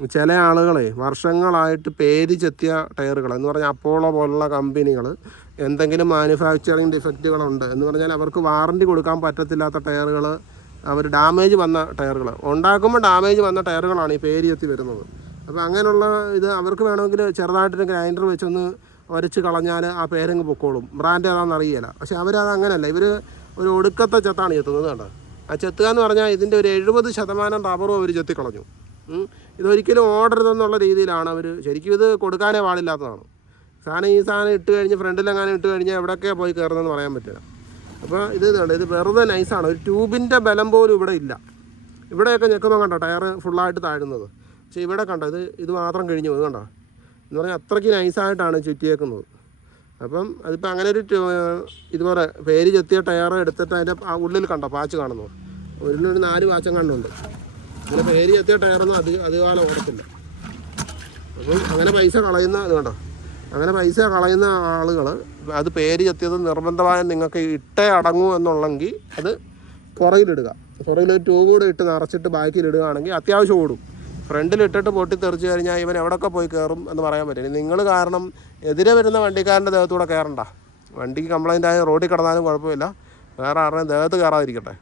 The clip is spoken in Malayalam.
ചില ആളുകളെ വർഷങ്ങളായിട്ട് പേര് ചെത്തിയ ടയറുകൾ എന്ന് പറഞ്ഞാൽ അപ്പോളോ പോലുള്ള കമ്പനികൾ എന്തെങ്കിലും മാനുഫാക്ചറിങ് ഡിഫക്റ്റുകളുണ്ട് എന്ന് പറഞ്ഞാൽ അവർക്ക് വാറണ്ടി കൊടുക്കാൻ പറ്റത്തില്ലാത്ത ടയറുകൾ അവർ ഡാമേജ് വന്ന ടയറുകൾ. ഉണ്ടാക്കുമ്പോൾ ഡാമേജ് വന്ന ടയറുകളാണ് ഈ പേര് ചെത്തി വരുന്നത്. അപ്പോൾ അങ്ങനെയുള്ള ഇത് അവർക്ക് വേണമെങ്കിൽ ചെറുതായിട്ടൊരു ഗ്രൈൻഡർ വെച്ചൊന്ന് ഒരച്ച് കളഞ്ഞാൽ ആ പേരങ്ങ് പൊക്കോളും. ബ്രാൻഡ് ഏതാണെന്ന് അറിയില്ല. പക്ഷേ അവരത് അങ്ങനെയല്ല. ഇവർ ഒരു ഒടുക്കത്തെ ചെത്താണ് ചെത്തുന്നത് കേട്ടോ ആ ചെത്തുക എന്ന് പറഞ്ഞാൽ ഇതിന്റെ ഒരു എഴുപത് ശതമാനം റബ്ബറും അവർ ചെത്തിക്കളഞ്ഞു. ഇതൊരിക്കലും ഓടരുതെന്നുള്ള രീതിയിലാണ് അവർ ശരിക്കും ഇത് കൊടുക്കാനേ പാടില്ലാത്തതാണ്. സാധനം ഈ സാധനം ഇട്ട് കഴിഞ്ഞ് ഫ്രണ്ടിലെങ്ങാനും ഇട്ട് കഴിഞ്ഞാൽ എവിടെയൊക്കെ പോയി കയറുന്നതെന്ന് പറയാൻ പറ്റില്ല. അപ്പോൾ ഇത് കണ്ടോ ഇത് വെറുതെ നൈസാണ് ഒരു ട്യൂബിന്റെ ബലം പോലും ഇവിടെ ഇല്ല. ഇവിടെയൊക്കെ ഞെക്കുമ്പോൾ കണ്ടോ ടയർ ഫുള്ളായിട്ട് താഴുന്നത്. പക്ഷേ ഇവിടെ കണ്ടോ ഇത് ഇത് മാത്രം കഴിഞ്ഞു പോയി കണ്ടോ? എന്ന് പറഞ്ഞാൽ അത്രയ്ക്ക് നൈസായിട്ടാണ് ചുറ്റിയേക്കുന്നത്. അപ്പം അതിപ്പോൾ അങ്ങനെ ഒരു ഇതുപോലെ പേര് ചെത്തിയ ടയർ എടുത്തിട്ട് അതിന്റെ ഉള്ളിൽ കണ്ടോ പാച്ച് കാണുന്നു ഒരു നാല് പാച്ചം കണ്ടുണ്ട് അങ്ങനെ പേര് ചെത്തിയ ടയറൊന്നും അധികം അധികകാലം ഓടത്തില്ല. അപ്പം അങ്ങനെ പൈസ കളയുന്ന ഇത് കണ്ടോ? അങ്ങനെ പൈസ കളയുന്ന ആളുകൾ അത് പേര് ചെത്തിയത് നിർബന്ധമായും നിങ്ങൾക്ക് ഇട്ടേ അടങ്ങൂ എന്നുള്ളെങ്കിൽ അത് പുറകിലിടുക. പുറകിൽ ഒരു ട്യൂബ് കൂടെ ഇട്ട് നിറച്ചിട്ട് ബാക്കിലിടുകയാണെങ്കിൽ അത്യാവശ്യം ഓടും. ഫ്രണ്ടിൽ ഇട്ടിട്ട് പൊട്ടിത്തെറിച്ച് കഴിഞ്ഞാൽ ഇവൻ എവിടെയൊക്കെ പോയി കയറും എന്ന് പറയാൻ പറ്റില്ല. നിങ്ങൾ കാരണം എതിരെ വരുന്ന വണ്ടിക്കാരന്റെ ദേഹത്തൂടെ കയറണ്ട. വണ്ടിക്ക് കംപ്ലൈന്റ് ആയ റോഡിൽ കിടന്നാലും കുഴപ്പമില്ല. വേറെ ആരുടെയും ദേഹത്ത് കയറാതിരിക്കട്ടെ.